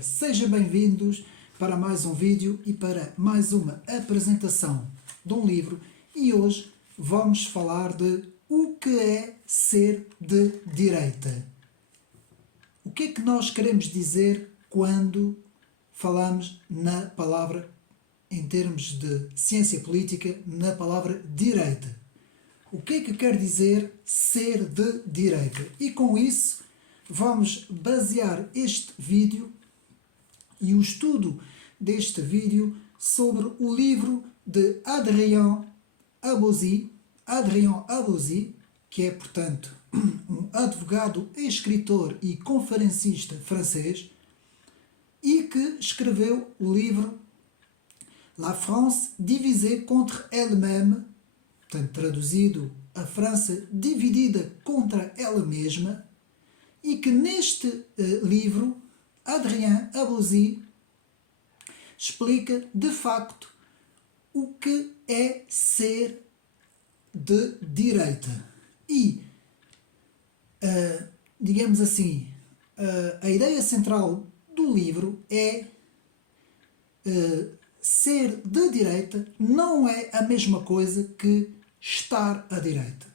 Ora, sejam bem-vindos para mais um vídeo e para mais uma apresentação de um livro, e hoje vamos falar de o que é ser de direita. O que é que nós queremos dizer quando falamos na palavra, em termos de ciência política, na palavra direita? O que é que quer dizer ser de direita? E com isso vamos basear este vídeo e o estudo deste vídeo sobre o livro de Adrien Abozy, que é, portanto, um advogado, escritor e conferencista francês, e que escreveu o livro La France divisée contre elle-même, portanto, traduzido, a França dividida contra ela mesma, e que neste livro Adrien Abozy explica de facto o que é ser de direita. E, digamos assim, a ideia central do livro é ser de direita não é a mesma coisa que estar à direita.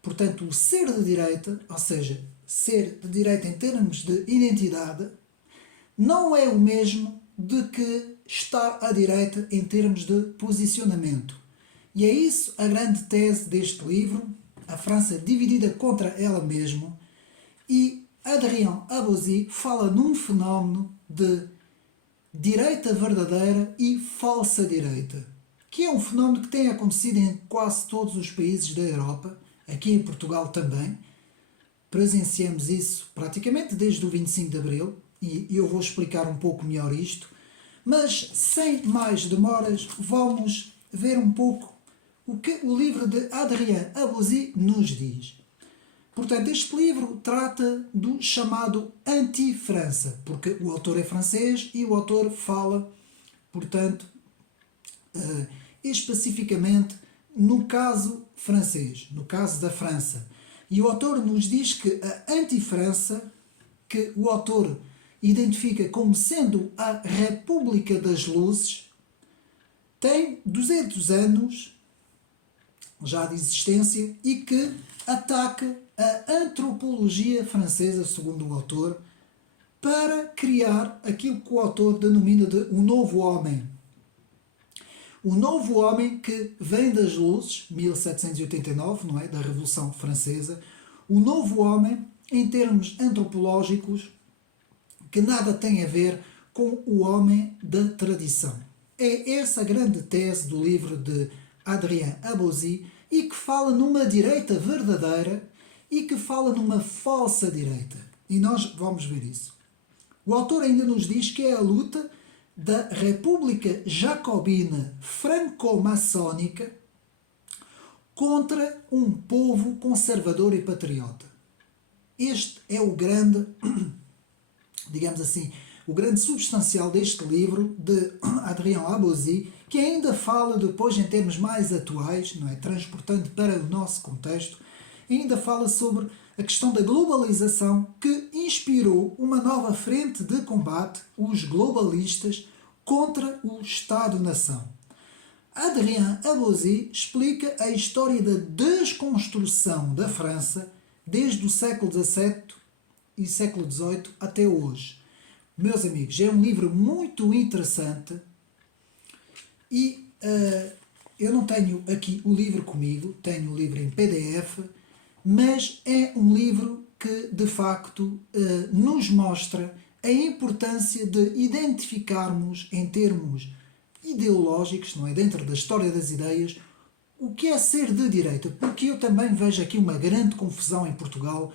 Portanto, o ser de direita, ou seja, ser de direita em termos de identidade, não é o mesmo de que estar à direita em termos de posicionamento. E é isso a grande tese deste livro, A França dividida contra ela mesma, e Adrien Abozy fala num fenómeno de direita verdadeira e falsa direita, que é um fenómeno que tem acontecido em quase todos os países da Europa, aqui em Portugal também. Presenciamos isso praticamente desde o 25 de Abril, e eu vou explicar um pouco melhor isto, mas sem mais demoras vamos ver um pouco o que o livro de Adrien Abozy nos diz. Portanto, este livro trata do chamado anti-França, porque o autor é francês e o autor fala, portanto, especificamente no caso francês, no caso da França. E o autor nos diz que a anti-França, que o autor identifica como sendo a República das Luzes, tem 200 anos já de existência e que ataca a antropologia francesa, segundo o autor, para criar aquilo que o autor denomina de o novo homem. O novo homem que vem das luzes, 1789, não é? Da Revolução Francesa. O novo homem, em termos antropológicos, que nada tem a ver com o homem da tradição. É essa a grande tese do livro de Adrien Abozy, e que fala numa direita verdadeira e que fala numa falsa direita. E nós vamos ver isso. O autor ainda nos diz que é a luta da República Jacobina franco-maçónica contra um povo conservador e patriota. Este é o grande, digamos assim, o grande substancial deste livro de Adrien Abozy, que ainda fala depois em termos mais atuais, não é? Transportando para o nosso contexto, ainda fala sobre a questão da globalização, que inspirou uma nova frente de combate, os globalistas, contra o Estado-nação. Adrien Abozy explica a história da desconstrução da França desde o século XVII e século XVIII até hoje. Meus amigos, é um livro muito interessante e eu não tenho aqui o livro comigo, tenho o livro em PDF, mas é um livro que de facto nos mostra a importância de identificarmos em termos ideológicos, não é? Dentro da história das ideias, o que é ser de direita, porque eu também vejo aqui uma grande confusão em Portugal,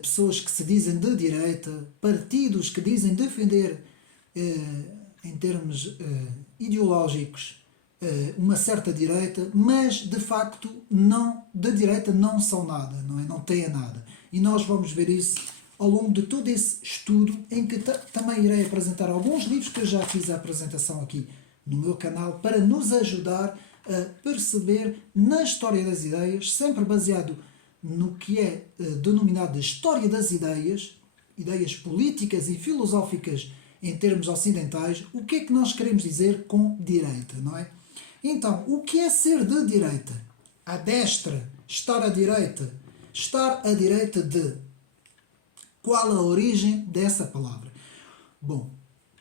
pessoas que se dizem de direita, partidos que dizem defender em termos ideológicos uma certa direita, mas de facto não, de direita não são nada, não é? Não têm nada. E nós vamos ver isso ao longo de todo esse estudo, em que também irei apresentar alguns livros que eu já fiz a apresentação aqui no meu canal, para nos ajudar a perceber na história das ideias, sempre baseado no que é denominado de história das ideias, ideias políticas e filosóficas em termos ocidentais, o que é que nós queremos dizer com direita, não é? Então, o que é ser de direita? À destra, estar à direita. Estar à direita de. Qual a origem dessa palavra? Bom,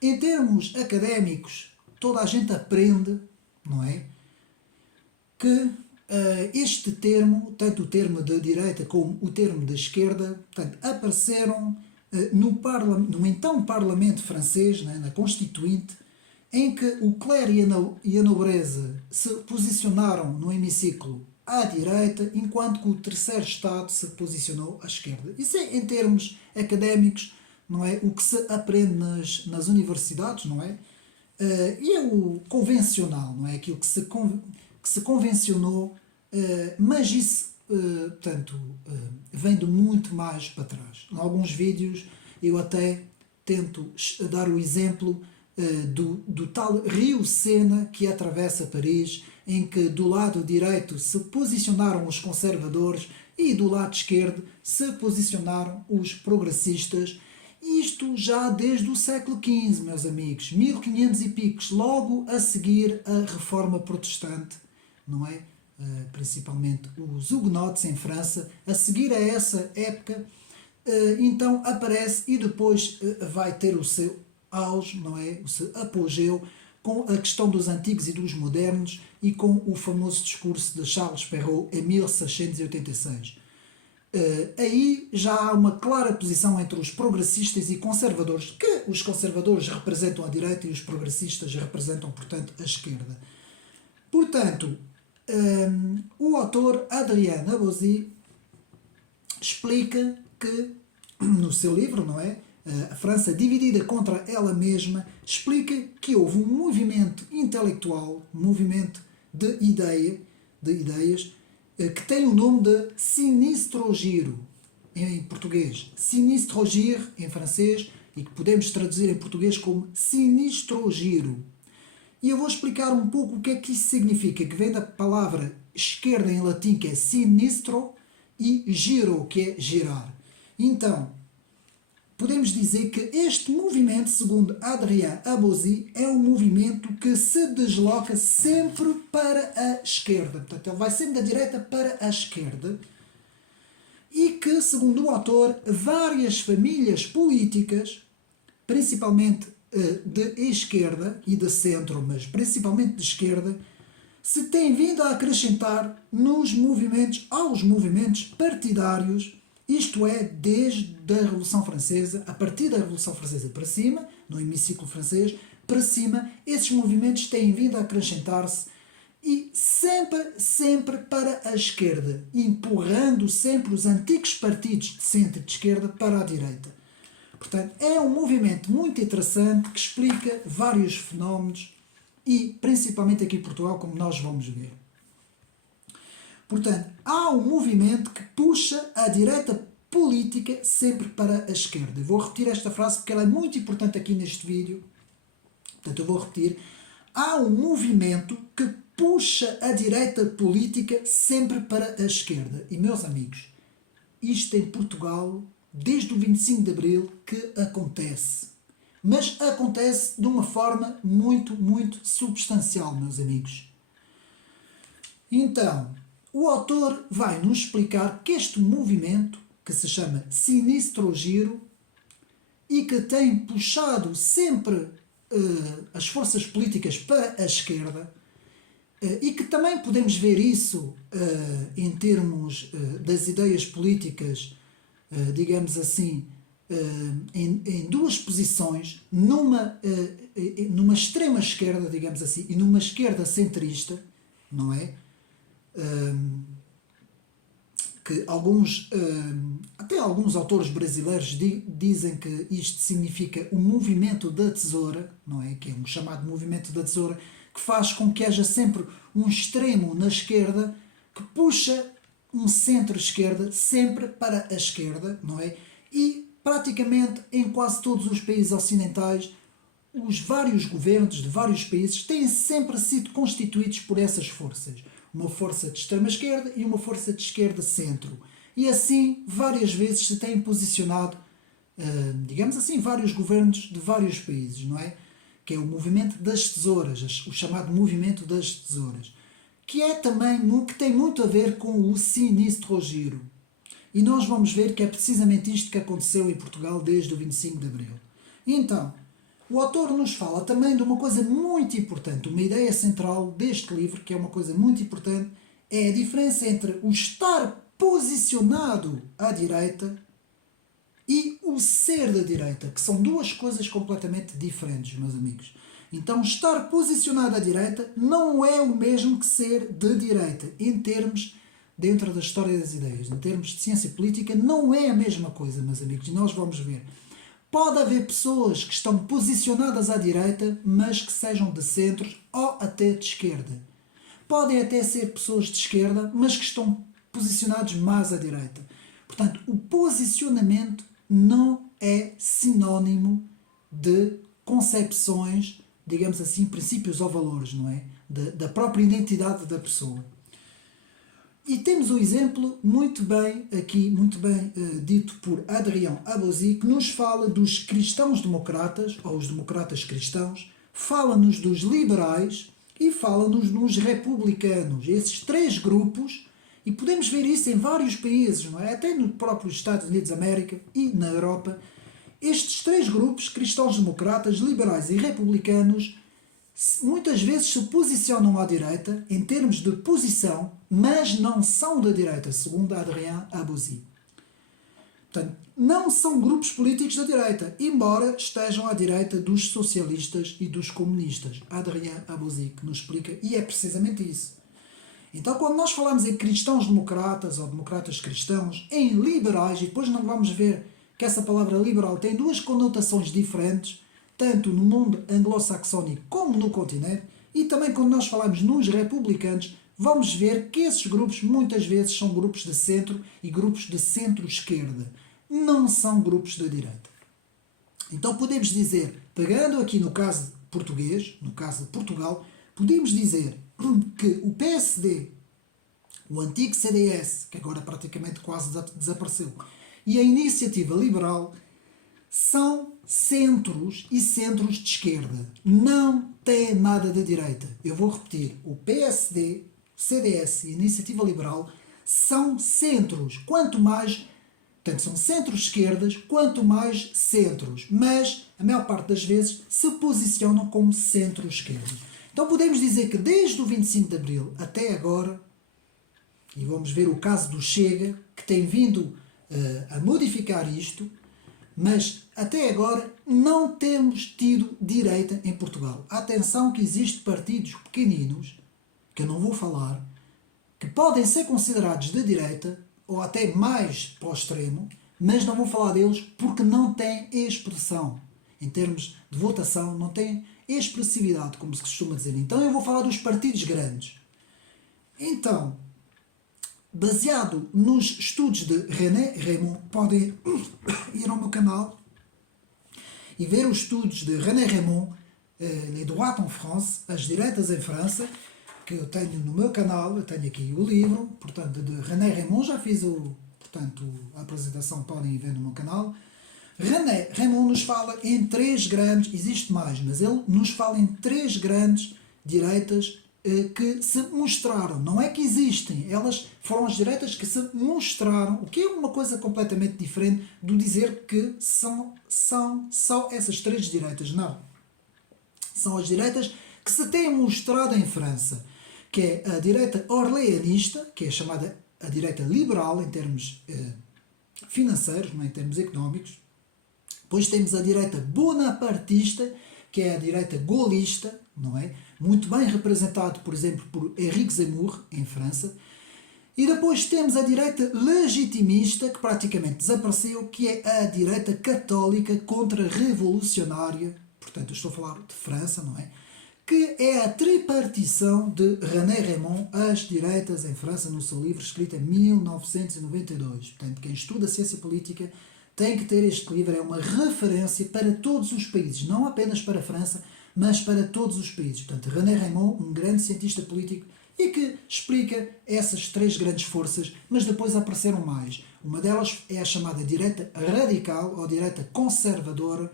em termos académicos, toda a gente aprende, não é? Que este termo, tanto o termo de direita como o termo de esquerda, portanto, apareceram no então Parlamento francês, né, na Constituinte, em que o clero e a nobreza se posicionaram no hemiciclo à direita, enquanto que o terceiro Estado se posicionou à esquerda. Isso é, em termos académicos, não é? O que se aprende nas universidades, não é? E é o convencional, não é? Aquilo que se convencionou, mas isso, portanto, vem de muito mais para trás. Em alguns vídeos eu até tento dar o exemplo do tal Rio Sena que atravessa Paris, em que do lado direito se posicionaram os conservadores e do lado esquerdo se posicionaram os progressistas. Isto já desde o século XV, meus amigos, 1500 e picos, logo a seguir a Reforma Protestante, não é? Principalmente os hugonotes em França, a seguir a essa época, então aparece e depois vai ter o seu auge, não é? O seu apogeu com a questão dos antigos e dos modernos e com o famoso discurso de Charles Perrault em 1686. Aí já há uma clara posição entre os progressistas e conservadores, que os conservadores representam a direita e os progressistas representam, portanto, a esquerda. Portanto, o autor Adrien Abozy explica que, no seu livro, não é? A França dividida contra ela mesma, explica que houve um movimento intelectual, um movimento de ideias, que tem o nome de Sinistrogiro, em português, Sinistrogir em francês, e que podemos traduzir em português como Sinistrogiro. E eu vou explicar um pouco o que é que isso significa, que vem da palavra esquerda em latim, que é sinistro, e giro, que é girar. Então, podemos dizer que este movimento, segundo Adrien Abozy, é um movimento que se desloca sempre para a esquerda. Portanto, ele vai sempre da direita para a esquerda e que, segundo o autor, várias famílias políticas, principalmente de esquerda e de centro, mas principalmente de esquerda, se têm vindo a acrescentar aos movimentos partidários, isto é, desde a Revolução Francesa, a partir da Revolução Francesa para cima, no hemiciclo francês, para cima, esses movimentos têm vindo a acrescentar-se e sempre para a esquerda, empurrando sempre os antigos partidos de centro e de esquerda para a direita. Portanto, é um movimento muito interessante que explica vários fenómenos e principalmente aqui em Portugal, como nós vamos ver. Portanto, há um movimento que puxa a direita política sempre para a esquerda. Eu vou repetir esta frase porque ela é muito importante aqui neste vídeo. Portanto, eu vou repetir. Há um movimento que puxa a direita política sempre para a esquerda. E, meus amigos, isto em Portugal, desde o 25 de Abril, que acontece. Mas acontece de uma forma muito substancial, meus amigos. Então, o autor vai nos explicar que este movimento, que se chama Sinistrogiro, e que tem puxado sempre as forças políticas para a esquerda, e que também podemos ver isso em termos das ideias políticas, digamos assim, em duas posições, numa extrema esquerda, digamos assim, e numa esquerda centrista, não é? Que até alguns autores brasileiros dizem que isto significa o movimento da tesoura, não é? Que é um chamado movimento da tesoura, que faz com que haja sempre um extremo na esquerda que puxa um centro-esquerda sempre para a esquerda, não é? E praticamente em quase todos os países ocidentais, os vários governos de vários países têm sempre sido constituídos por essas forças. Uma força de extrema-esquerda e uma força de esquerda-centro. E assim, várias vezes se têm posicionado digamos assim, vários governos de vários países, não é? Que é o movimento das tesouras, o chamado movimento das tesouras, que é também, que tem muito a ver com o sinistro giro. E nós vamos ver que é precisamente isto que aconteceu em Portugal desde o 25 de Abril. Então, o autor nos fala também de uma coisa muito importante, uma ideia central deste livro, que é uma coisa muito importante, é a diferença entre o estar posicionado à direita e o ser da direita, que são duas coisas completamente diferentes, meus amigos. Então, estar posicionado à direita não é o mesmo que ser de direita, em termos, dentro da história das ideias, em termos de ciência política, não é a mesma coisa, meus amigos, e nós vamos ver. Pode haver pessoas que estão posicionadas à direita, mas que sejam de centro ou até de esquerda. Podem até ser pessoas de esquerda, mas que estão posicionados mais à direita. Portanto, o posicionamento não é sinónimo de concepções, digamos assim, princípios ou valores, não é? Da própria identidade da pessoa. E temos um exemplo muito bem dito por Adrien Abozi, que nos fala dos cristãos-democratas, ou os democratas cristãos, fala-nos dos liberais e fala-nos dos republicanos. Esses três grupos, e podemos ver isso em vários países, não é? Até no próprio Estados Unidos da América e na Europa, estes três grupos, cristãos-democratas, liberais e republicanos, muitas vezes se posicionam à direita em termos de posição, mas não são da direita, segundo Adrien Abozi. Portanto, não são grupos políticos da direita, embora estejam à direita dos socialistas e dos comunistas. Adrien Abozi que nos explica, e é precisamente isso. Então, quando nós falamos em cristãos-democratas ou democratas cristãos, em liberais, e depois não vamos ver que essa palavra liberal tem duas conotações diferentes, tanto no mundo anglo-saxónico como no continente, e também quando nós falamos nos republicanos, vamos ver que esses grupos muitas vezes são grupos de centro e grupos de centro-esquerda. Não são grupos da direita. Então podemos dizer, pegando aqui no caso português, no caso de Portugal, podemos dizer que o PSD, o antigo CDS, que agora praticamente quase desapareceu, e a Iniciativa Liberal são centros e centros de esquerda. Não têm nada de direita. Eu vou repetir. O PSD, o CDS e a Iniciativa Liberal são centros. Quanto mais... Portanto, são centros-esquerdas, quanto mais centros. Mas, a maior parte das vezes, se posicionam como centro-esquerda. Então, podemos dizer que desde o 25 de Abril até agora, e vamos ver o caso do Chega, que tem vindo a modificar isto, mas até agora não temos tido direita em Portugal. Atenção que existem partidos pequeninos, que eu não vou falar, que podem ser considerados de direita, ou até mais para o extremo, mas não vou falar deles porque não têm expressão. Em termos de votação, não têm expressividade, como se costuma dizer. Então eu vou falar dos partidos grandes. Então, baseado nos estudos de René Raymond, podem ir ao meu canal e ver os estudos de René Raymond, Les droites en France, as direitas em França, que eu tenho no meu canal. Eu tenho aqui o livro, portanto, de René Raymond, já fiz a apresentação, podem ver no meu canal. René Raymond nos fala em três grandes, existe mais, mas ele nos fala em três grandes direitas que se mostraram. Não é que existem, elas foram as direitas que se mostraram, o que é uma coisa completamente diferente do dizer que são só essas três direitas. Não. São as direitas que se têm mostrado em França, que é a direita orleanista, que é chamada a direita liberal em termos financeiros, não é, em termos económicos. Depois temos a direita bonapartista, que é a direita gaullista, não é? Muito bem representado, por exemplo, por Éric Zemmour, em França. E depois temos a direita legitimista, que praticamente desapareceu, que é a direita católica contra-revolucionária, portanto eu estou a falar de França, não é? Que é a tripartição de René Raymond, As Direitas em França, no seu livro escrito em 1992. Portanto, quem estuda ciência política tem que ter este livro, é uma referência para todos os países, não apenas para a França, mas para todos os países. Portanto, René Raymond, um grande cientista político, e que explica essas três grandes forças, mas depois apareceram mais. Uma delas é a chamada direita radical ou direita conservadora,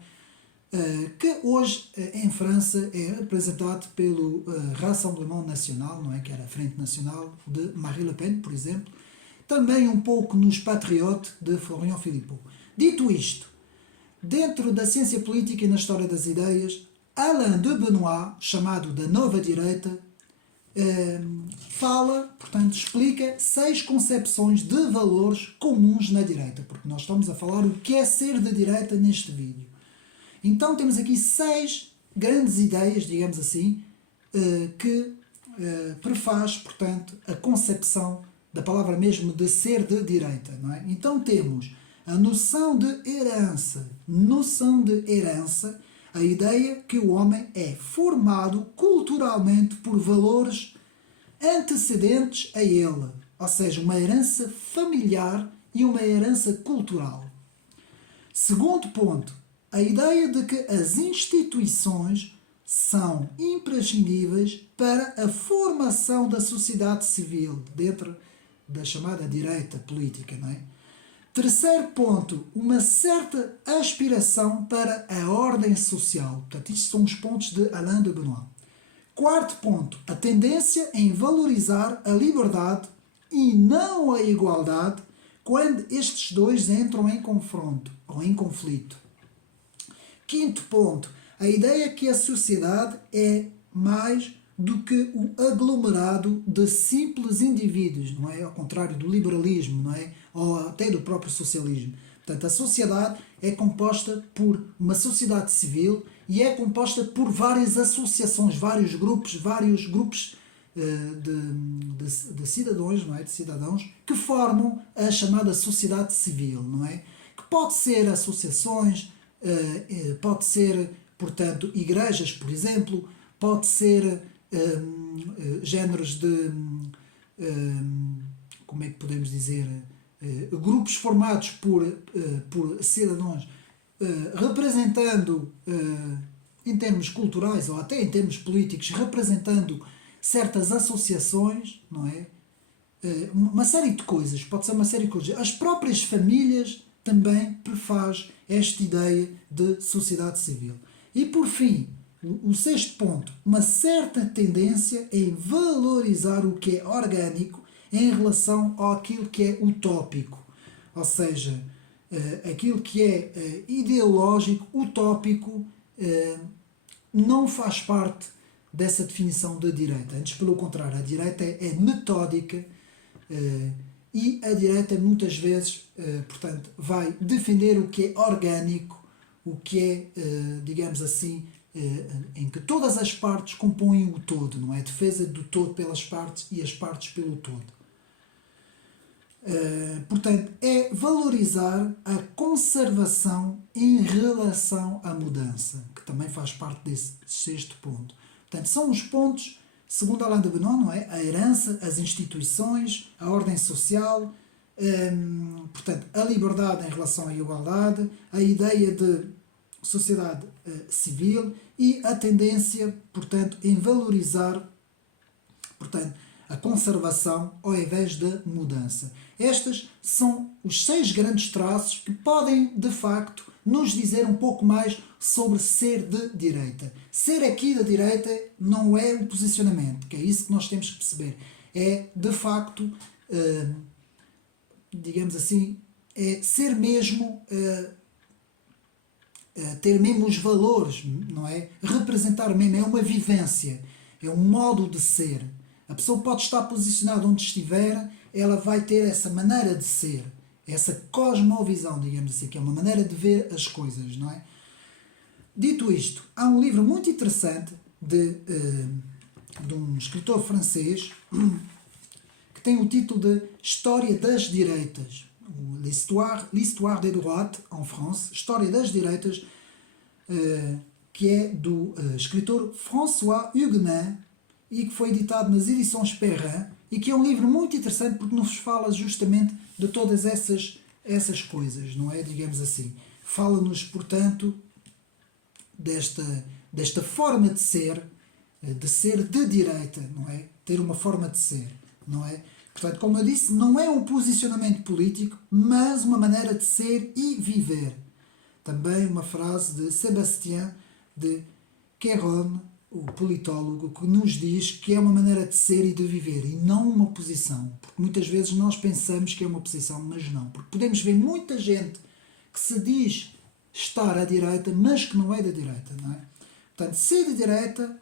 que hoje em França é representado pelo Rassemblement National, não é? Que era a Frente Nacional de Marine Le Pen, por exemplo, também um pouco nos Patriotes de Florian Philippot. Dito isto, dentro da ciência política e na história das ideias, Alain de Benoit, chamado da Nova Direita, fala, portanto, explica 6 concepções de valores comuns na direita, porque nós estamos a falar o que é ser de direita neste vídeo. Então temos aqui 6 grandes ideias, digamos assim, que prefaz, portanto, a concepção da palavra mesmo de ser de direita, não é? Então temos a noção de herança, a ideia que o homem é formado culturalmente por valores antecedentes a ele, ou seja, uma herança familiar e uma herança cultural. Segundo ponto, a ideia de que as instituições são imprescindíveis para a formação da sociedade civil, dentro da chamada direita política, não é? Terceiro ponto, uma certa aspiração para a ordem social. Portanto, isto são os pontos de Alain de Benoit. Quarto ponto, a tendência em valorizar a liberdade e não a igualdade quando estes dois entram em confronto ou em conflito. Quinto ponto, a ideia que a sociedade é mais do que o aglomerado de simples indivíduos, não é? Ao contrário do liberalismo, não é? Ou até do próprio socialismo. Portanto, a sociedade é composta por uma sociedade civil e é composta por várias associações, vários grupos de cidadãos, não é? De cidadãos que formam a chamada sociedade civil, não é? Que pode ser associações, pode ser, portanto, igrejas, por exemplo, pode ser géneros de, como é que podemos dizer, grupos formados por cidadãos representando, em termos culturais ou até em termos políticos, representando certas associações, não é? Uma série de coisas, pode ser uma série de coisas. As próprias famílias também prefaz esta ideia de sociedade civil. E por fim, o sexto ponto, uma certa tendência em valorizar o que é orgânico em relação àquilo que é utópico, ou seja, aquilo que é ideológico, utópico, não faz parte dessa definição da direita. Antes, pelo contrário, a direita é metódica e a direita muitas vezes, portanto, vai defender o que é orgânico, o que é, digamos assim, em que todas as partes compõem o todo, não é? A defesa do todo pelas partes e as partes pelo todo. Portanto, é valorizar a conservação em relação à mudança, que também faz parte desse sexto ponto. Portanto, são os pontos, segundo Alain de Benoit, não é? A herança, as instituições, a ordem social, portanto, a liberdade em relação à igualdade, a ideia de sociedade civil e a tendência, portanto, em valorizar, portanto, a conservação ao invés da mudança. Estes são os 6 grandes traços que podem, de facto, nos dizer um pouco mais sobre ser de direita. Ser aqui da direita não é um posicionamento, que é isso que nós temos que perceber. É, de facto, digamos assim, é ser mesmo, ter mesmo os valores, não é? Representar mesmo, é uma vivência, é um modo de ser. A pessoa pode estar posicionada onde estiver, ela vai ter essa maneira de ser, essa cosmovisão, digamos assim, que é uma maneira de ver as coisas, não é? Dito isto, há um livro muito interessante de um escritor francês que tem o título de História das Direitas, l'histoire des droites en France, História das Direitas, que é do escritor François Huguenin, e que foi editado nas edições Perrin, e que é um livro muito interessante porque nos fala justamente de todas essas coisas, não é? Digamos assim. Fala-nos, portanto, desta forma de ser de direita, não é? Ter uma forma de ser, não é? Portanto, como eu disse, não é um posicionamento político, mas uma maneira de ser e viver. Também uma frase de Sébastien de Queyron, o politólogo, que nos diz que é uma maneira de ser e de viver, e não uma posição. Porque muitas vezes nós pensamos que é uma posição, mas não. Porque podemos ver muita gente que se diz estar à direita, mas que não é da direita, não é? Portanto, ser de direita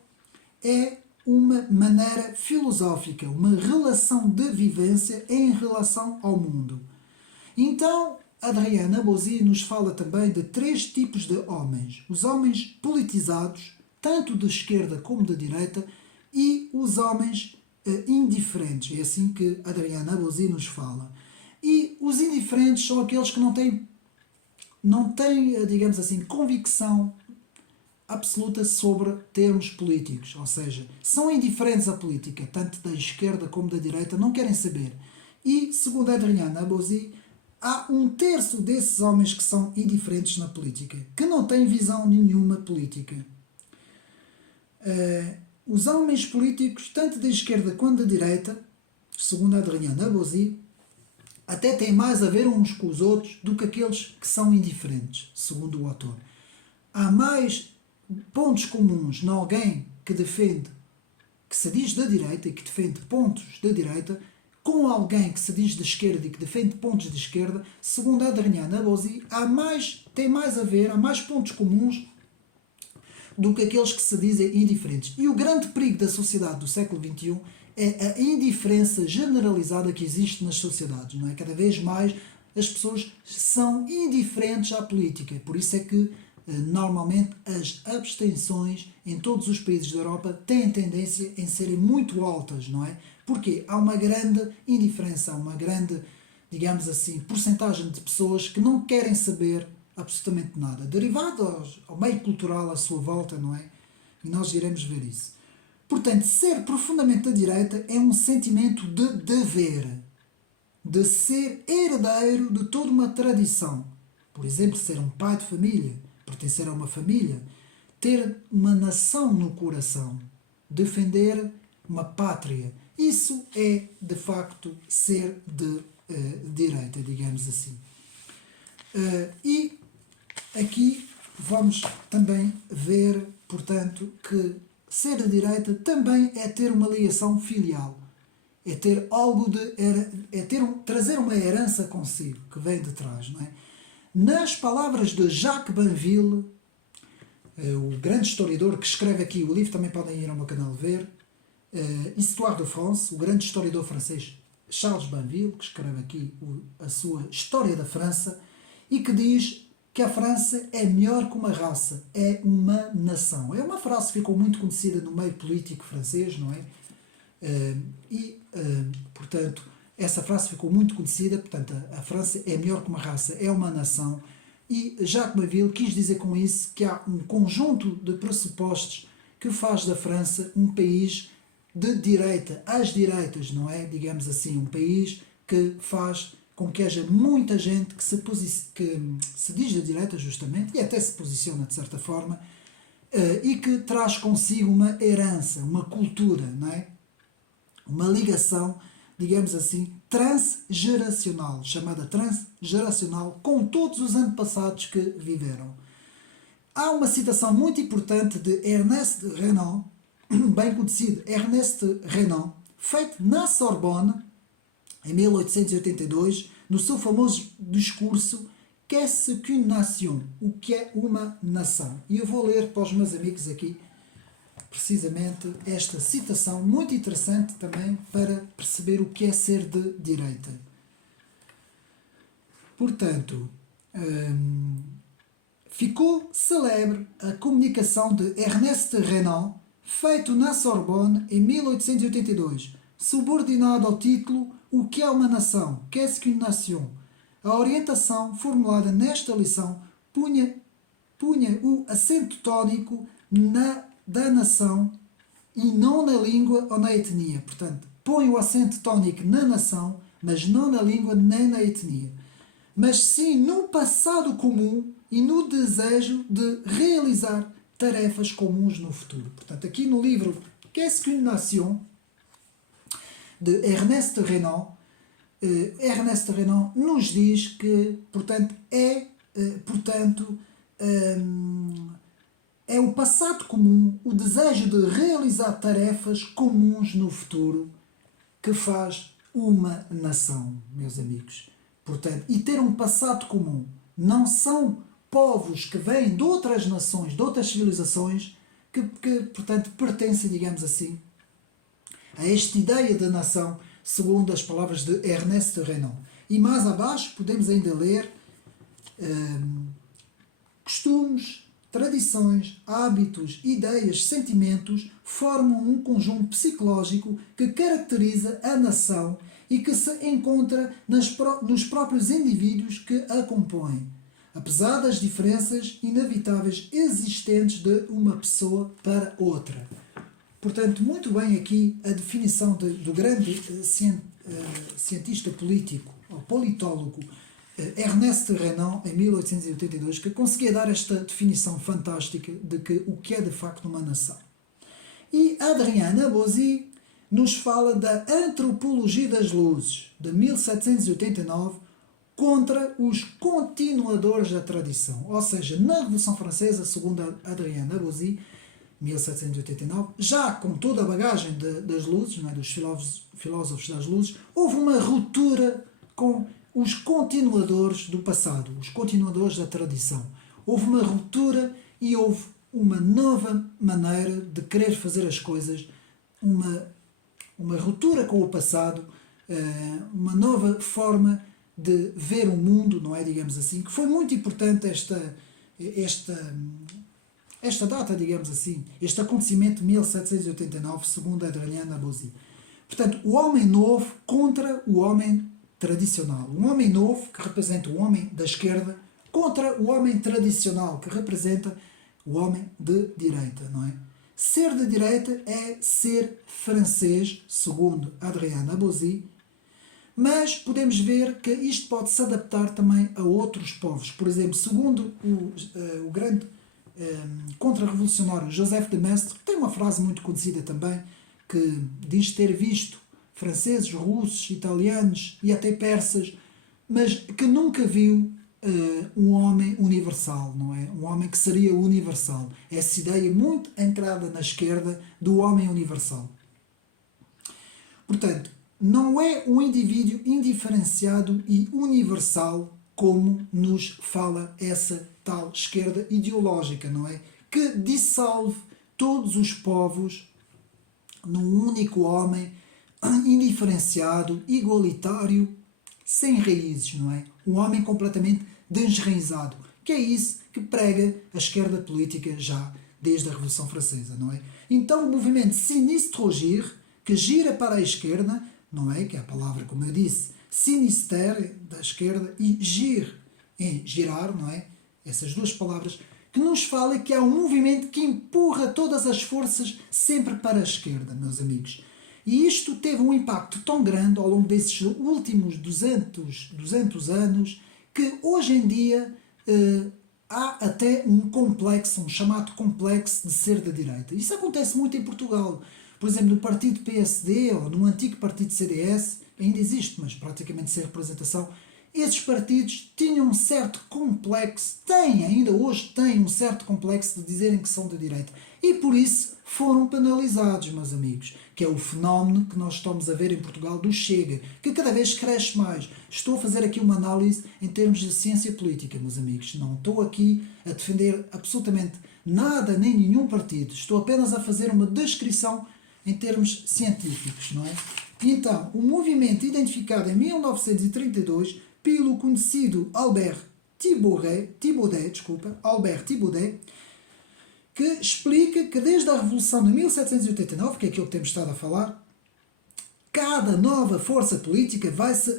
é uma maneira filosófica, uma relação de vivência em relação ao mundo. Então, Adrian Abosi nos fala também de 3 tipos de homens. Os homens politizados, tanto de esquerda como de direita, e os homens indiferentes. É assim que Adrian Abosi nos fala. E os indiferentes são aqueles que não têm, digamos assim, convicção absoluta sobre termos políticos, ou seja, são indiferentes à política, tanto da esquerda como da direita, não querem saber. E, segundo Adriana Abosi, há 1/3 desses homens que são indiferentes na política, que não têm visão nenhuma política. Os homens políticos, tanto da esquerda quanto da direita, segundo Adriana Abosi, até têm mais a ver uns com os outros do que aqueles que são indiferentes, segundo o autor. Há mais pontos comuns em alguém que defende, que se diz da direita e que defende pontos da direita, com alguém que se diz de esquerda e que defende pontos de esquerda, segundo Adriana Abosi, tem mais a ver, há mais pontos comuns do que aqueles que se dizem indiferentes. E o grande perigo da sociedade do século XXI é a indiferença generalizada que existe nas sociedades, não é? Cada vez mais as pessoas são indiferentes à política. Por isso é que normalmente as abstenções em todos os países da Europa têm tendência em serem muito altas, não é? Porque há uma grande indiferença, há uma grande, digamos assim, porcentagem de pessoas que não querem saber absolutamente nada, derivado ao meio cultural à sua volta, não é? E nós iremos ver isso. Portanto, ser profundamente da direita é um sentimento de dever, de ser herdeiro de toda uma tradição. Por exemplo, ser um pai de família, pertencer a uma família, ter uma nação no coração, defender uma pátria. Isso é, de facto, ser de direita, digamos assim. E aqui vamos também ver, portanto, que ser de direita também é ter uma ligação filial. É ter algo de... trazer uma herança consigo, que vem de trás, não é? Nas palavras de Jacques Banville, o grande historiador que escreve aqui o livro, também podem ir ao meu canal ver, Histoire de France, o grande historiador francês Charles Banville, que escreve aqui a sua História da França, e que diz que a França é melhor que uma raça, é uma nação. É uma frase que ficou muito conhecida no meio político francês, não é? Portanto, essa frase ficou muito conhecida, portanto, a França é melhor que uma raça, é uma nação. E Jacques Banville quis dizer com isso que há um conjunto de pressupostos que faz da França um país de direita, às direitas, não é? Digamos assim, um país que faz com que haja muita gente que se diz da direita, justamente, e até se posiciona de certa forma, e que traz consigo uma herança, uma cultura, não é? Uma ligação, digamos assim, transgeracional, chamada transgeracional, com todos os antepassados que viveram. Há uma citação muito importante de Ernest Renan, bem conhecido Ernest Renan, feito na Sorbonne, em 1882, no seu famoso discurso Qu'est-ce qu'une nation? O que é uma nação? E eu vou ler para os meus amigos aqui, precisamente, esta citação muito interessante também para perceber o que é ser de direita. Portanto, ficou célebre a comunicação de Ernest Renan, feito na Sorbonne em 1882, subordinado ao título O que é uma nação? Qu'est-ce qu'une nation? A orientação formulada nesta lição punha o acento tónico da nação e não na língua ou na etnia. Portanto, põe o acento tónico na nação, mas não na língua nem na etnia. Mas sim no passado comum e no desejo de realizar tarefas comuns no futuro. Portanto, aqui no livro Qu'est-ce qu'une nation? de Ernest Renan. Ernest Renan nos diz que, portanto, é o passado comum, o desejo de realizar tarefas comuns no futuro que faz uma nação, meus amigos. Portanto, e ter um passado comum. Não são povos que vêm de outras nações, de outras civilizações, que portanto, pertencem, digamos assim, a esta ideia de nação, segundo as palavras de Ernest Renan. E mais abaixo podemos ainda ler costumes, tradições, hábitos, ideias, sentimentos formam um conjunto psicológico que caracteriza a nação e que se encontra nos próprios indivíduos que a compõem, apesar das diferenças inevitáveis existentes de uma pessoa para outra. Portanto, muito bem aqui a definição do grande cientista político, ou politólogo, Ernest Renan, em 1882, que conseguia dar esta definição fantástica de o que é de facto uma nação. E Adrien Abozy nos fala da Antropologia das Luzes, de 1789, contra os continuadores da tradição. Ou seja, na Revolução Francesa, segundo Adrien Abozy, 1789, já com toda a bagagem das luzes, não é, dos filósofos das luzes, houve uma ruptura com os continuadores do passado, os continuadores da tradição. Houve uma ruptura e houve uma nova maneira de querer fazer as coisas, uma ruptura com o passado, uma nova forma de ver o mundo, não é, digamos assim, que foi muito importante esta data, digamos assim, este acontecimento de 1789, segundo Adrien Abozy. Portanto, o homem novo contra o homem tradicional. Um homem novo, que representa o homem da esquerda, contra o homem tradicional, que representa o homem de direita, não é? Ser de direita é ser francês, segundo Adrien Abozy, mas podemos ver que isto pode se adaptar também a outros povos. Por exemplo, segundo o grande contra-revolucionário Joseph de Maistre, que tem uma frase muito conhecida também, que diz ter visto franceses, russos, italianos e até persas, mas que nunca viu um homem universal, não é? Um homem que seria universal. Essa ideia muito ancrada na esquerda do homem universal. Portanto, não é um indivíduo indiferenciado e universal como nos fala essa tal esquerda ideológica, não é? Que dissolve todos os povos num único homem indiferenciado, igualitário, sem raízes, não é? Um homem completamente desraizado, que é isso que prega a esquerda política já desde a Revolução Francesa, não é? Então o movimento Sinistre, que gira para a esquerda, não é? Que é a palavra, como eu disse, sinister, da esquerda, e gir, em girar, não é? Essas duas palavras, que nos fala que há um movimento que empurra todas as forças sempre para a esquerda, meus amigos. E isto teve um impacto tão grande ao longo desses últimos 200 anos, que hoje em dia há até um complexo, um chamado complexo de ser da direita. Isso acontece muito em Portugal. Por exemplo, no partido PSD ou no antigo partido CDS, ainda existe, mas praticamente sem representação, esses partidos tinham um certo complexo, ainda hoje têm um certo complexo de dizerem que são de direita. E por isso foram penalizados, meus amigos, que é o fenómeno que nós estamos a ver em Portugal do Chega, que cada vez cresce mais. Estou a fazer aqui uma análise em termos de ciência política, meus amigos. Não estou aqui a defender absolutamente nada, nem nenhum partido. Estou apenas a fazer uma descrição em termos científicos, não é? Então, o movimento identificado em 1932 pelo conhecido Albert Thibaudet, que explica que desde a Revolução de 1789, que é aquilo que temos estado a falar, cada nova força política vem-se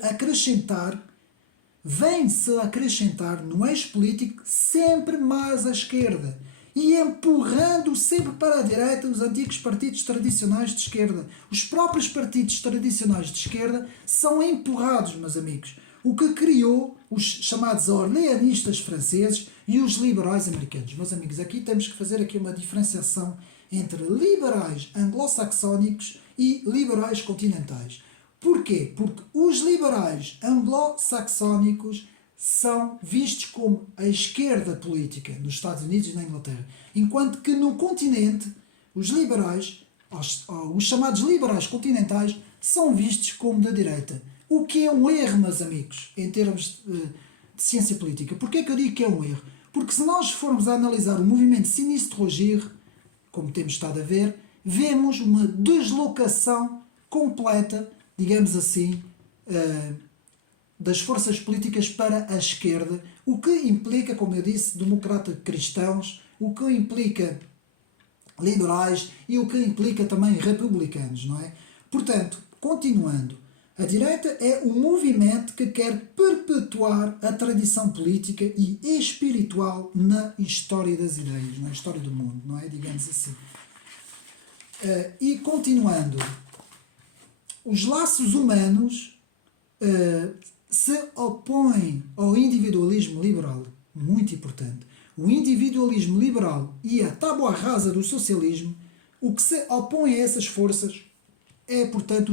acrescentar no eixo político sempre mais à esquerda e empurrando sempre para a direita os antigos partidos tradicionais de esquerda. Os próprios partidos tradicionais de esquerda são empurrados, meus amigos, o que criou os chamados orleanistas franceses e os liberais americanos. Meus amigos, aqui temos que fazer aqui uma diferenciação entre liberais anglo-saxónicos e liberais continentais. Porquê? Porque os liberais anglo-saxónicos são vistos como a esquerda política nos Estados Unidos e na Inglaterra, enquanto que no continente os liberais, os chamados liberais continentais, são vistos como da direita. O que é um erro, meus amigos, em termos de ciência política. Porquê é que eu digo que é um erro? Porque se nós formos a analisar o movimento Sinistro Agir, como temos estado a ver, vemos uma deslocação completa, digamos assim, das forças políticas para a esquerda, o que implica, como eu disse, democratas cristãos, o que implica liberais e o que implica também republicanos, não é? Portanto, continuando, a direita é um movimento que quer perpetuar a tradição política e espiritual na história das ideias, na história do mundo, não é? Digamos assim. E continuando, os laços humanos se opõem ao individualismo liberal, muito importante. O individualismo liberal e a tábua rasa do socialismo, o que se opõe a essas forças é, portanto,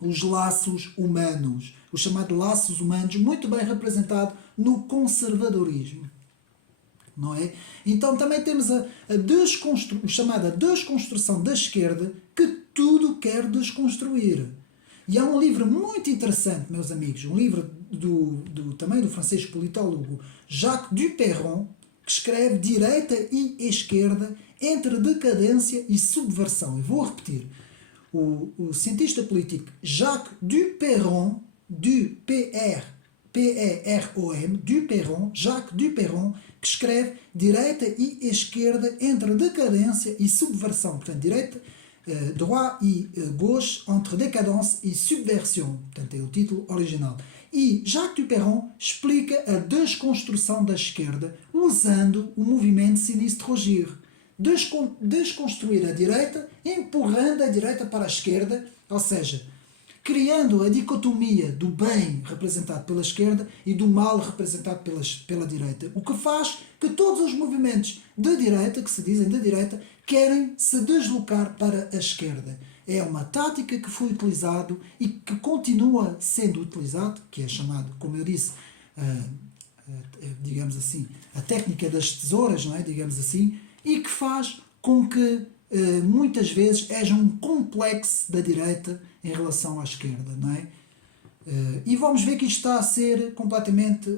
os laços humanos. O chamado laços humanos, muito bem representado no conservadorismo. Não é? Então também temos a chamada desconstrução da esquerda, que tudo quer desconstruir. E há um livro muito interessante, meus amigos, um livro também do francês politólogo Jacques Duperron, que escreve Direita e Esquerda entre decadência e subversão. Eu vou repetir. O cientista político Jacques Duperron, Duperron, Jacques Duperron, que escreve Direita e Esquerda entre decadência e subversão. Portanto, direita, droit e gauche entre décadence e subversion. Portanto, é o título original. E Jacques Duperron explica a desconstrução da esquerda usando o movimento Sinistro Agir. Desconstruir a direita, empurrando a direita para a esquerda, ou seja, criando a dicotomia do bem representado pela esquerda e do mal representado pela direita. O que faz que todos os movimentos de direita, que se dizem de direita, querem se deslocar para a esquerda. É uma tática que foi utilizado e que continua sendo utilizado, que é chamado, como eu disse, digamos assim, a técnica das tesouras, não é? Digamos assim, e que faz com que muitas vezes haja um complexo da direita em relação à esquerda, não é? E vamos ver que isto está a ser completamente,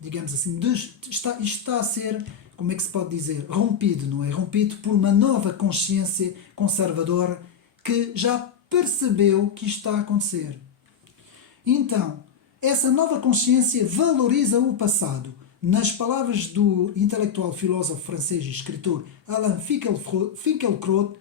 digamos assim, isto está a ser, como é que se pode dizer, rompido, não é? Rompido por uma nova consciência conservadora que já percebeu que isto está a acontecer. Então, essa nova consciência valoriza o passado. Nas palavras do intelectual filósofo francês e escritor Alain Finkielkraut,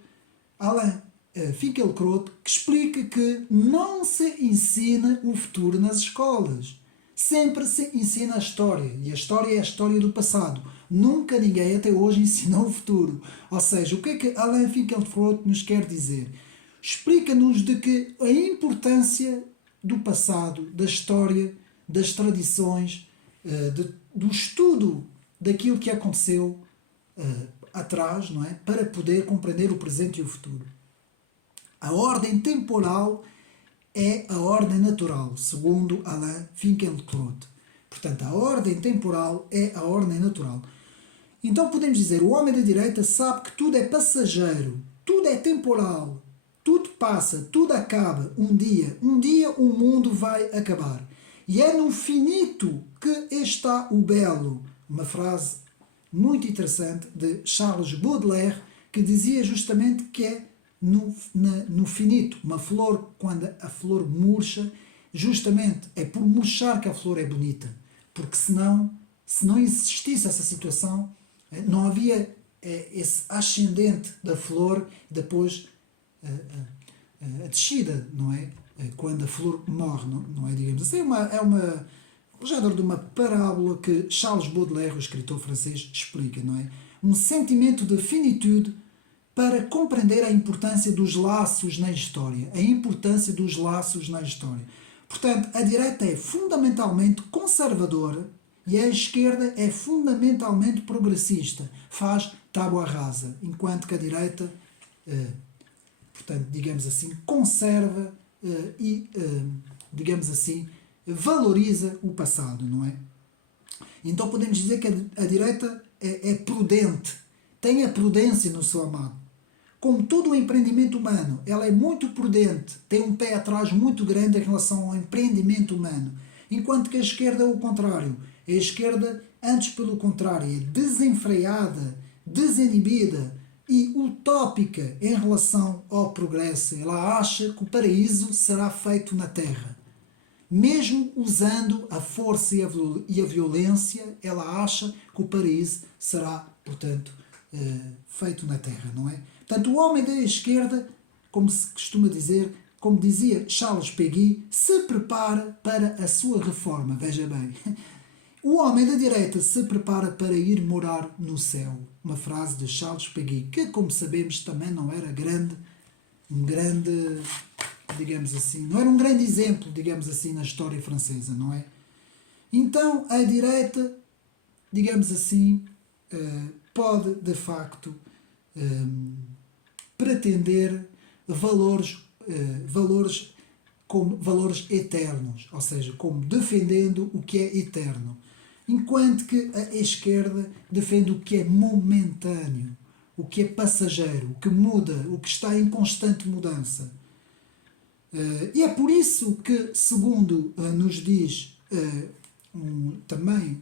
que explica que não se ensina o futuro nas escolas. Sempre se ensina a história. E a história é a história do passado. Nunca ninguém até hoje ensinou o futuro. Ou seja, o que é que Alain Finkielkraut nos quer dizer? Explica-nos de que a importância do passado, da história, das tradições, do estudo daquilo que aconteceu atrás, não é? Para poder compreender o presente e o futuro. A ordem temporal é a ordem natural, segundo Alain Finkielkraut. Portanto, a ordem temporal é a ordem natural. Então podemos dizer, o homem da direita sabe que tudo é passageiro, tudo é temporal, tudo passa, tudo acaba. Um dia o mundo vai acabar. E é no finito que está o belo. Uma frase muito interessante de Charles Baudelaire, que dizia justamente que é no finito. Uma flor, quando a flor murcha, justamente é por murchar que a flor é bonita. Porque se não existisse essa situação, não havia esse ascendente da flor, depois a descida, não é? Quando a flor morre, não é? Digamos assim, o género de uma parábola que Charles Baudelaire, o escritor francês, explica, não é? Um sentimento de finitude para compreender a importância dos laços na história. A importância dos laços na história. Portanto, a direita é fundamentalmente conservadora e a esquerda é fundamentalmente progressista. Faz tábua rasa, enquanto que a direita portanto, digamos assim, conserva digamos assim, valoriza o passado, não é? Então podemos dizer que a direita é prudente, tem a prudência no seu amado. Como todo o empreendimento humano, ela é muito prudente, tem um pé atrás muito grande em relação ao empreendimento humano. Enquanto que a esquerda é o contrário. A esquerda, antes pelo contrário, é desenfreada, desinibida e utópica em relação ao progresso. Ela acha que o paraíso será feito na Terra. Mesmo usando a força e a violência, ela acha que o paraíso será, portanto, feito na Terra, não é? Portanto, o homem da esquerda, como se costuma dizer, como dizia Charles Péguy, se prepara para a sua reforma. Veja bem, o homem da direita se prepara para ir morar no céu. Uma frase de Charles Péguy, que, como sabemos, também não era um grande, digamos assim, não era um grande exemplo, digamos assim, na história francesa, não é? Então, a direita, digamos assim, pode, de facto, pretender valores como valores eternos, ou seja, como defendendo o que é eterno, enquanto que a esquerda defende o que é momentâneo, o que é passageiro, o que muda, o que está em constante mudança. E é por isso que, segundo nos diz também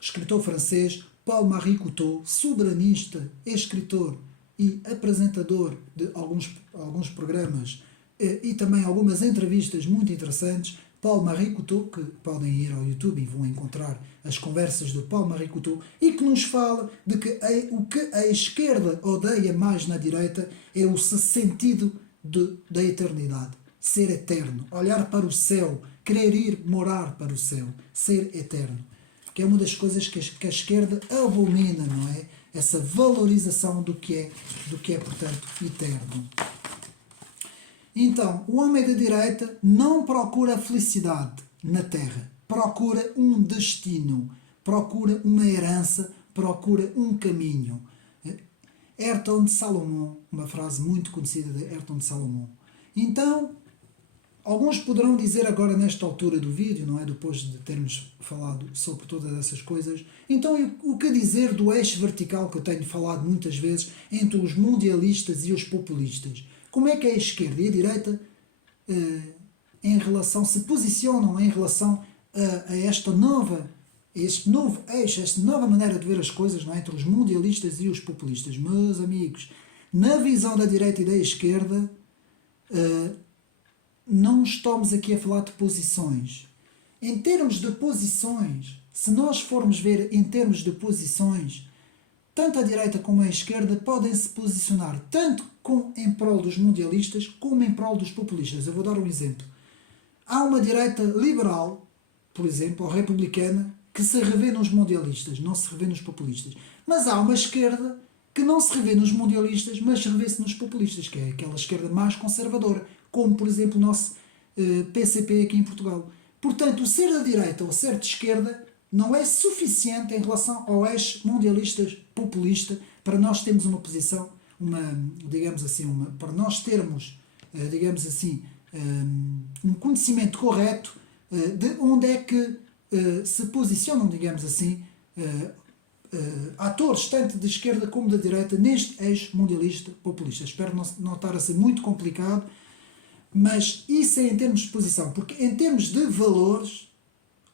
escritor francês, Paul-Marie Couteau, soberanista, escritor e apresentador de alguns programas e também algumas entrevistas muito interessantes, Paul-Marie Couteau, que podem ir ao YouTube e vão encontrar as conversas de Paul-Marie Couteau, e que nos fala de que o que a esquerda odeia mais na direita é o sentido da eternidade. Ser eterno, olhar para o céu, querer ir morar para o céu, ser eterno. Que é uma das coisas que a esquerda abomina, não é? Essa valorização do que é, portanto, eterno. Então, o homem da direita não procura a felicidade na Terra, procura um destino, procura uma herança, procura um caminho. Ayrton de Salomão, uma frase muito conhecida de Ayrton de Salomão. Então, alguns poderão dizer agora nesta altura do vídeo, não é? Depois de termos falado sobre todas essas coisas, então o que dizer do eixo vertical que eu tenho falado muitas vezes entre os mundialistas e os populistas? Como é que a esquerda e a direita se posicionam em relação a este novo eixo, esta nova maneira de ver as coisas, não é? Entre os mundialistas e os populistas? Meus amigos, na visão da direita e da esquerda, não estamos aqui a falar de posições. Em termos de posições, se nós formos ver em termos de posições, tanto a direita como a esquerda podem se posicionar tanto em prol dos mundialistas como em prol dos populistas. Eu vou dar um exemplo. Há uma direita liberal, por exemplo, ou republicana, que se revê nos mundialistas, não se revê nos populistas. Mas há uma esquerda que não se revê nos mundialistas, mas revê-se nos populistas, que é aquela esquerda mais conservadora, como, por exemplo, o nosso PCP aqui em Portugal. Portanto, o ser da direita ou ser de esquerda não é suficiente em relação ao eixo mundialista populista para nós termos uma posição, para nós termos, digamos assim, um conhecimento correto de onde é que se posicionam, digamos assim, atores tanto de esquerda como da direita neste eixo mundialista populista. Espero não estar a ser muito complicado, mas isso é em termos de posição, porque em termos de valores,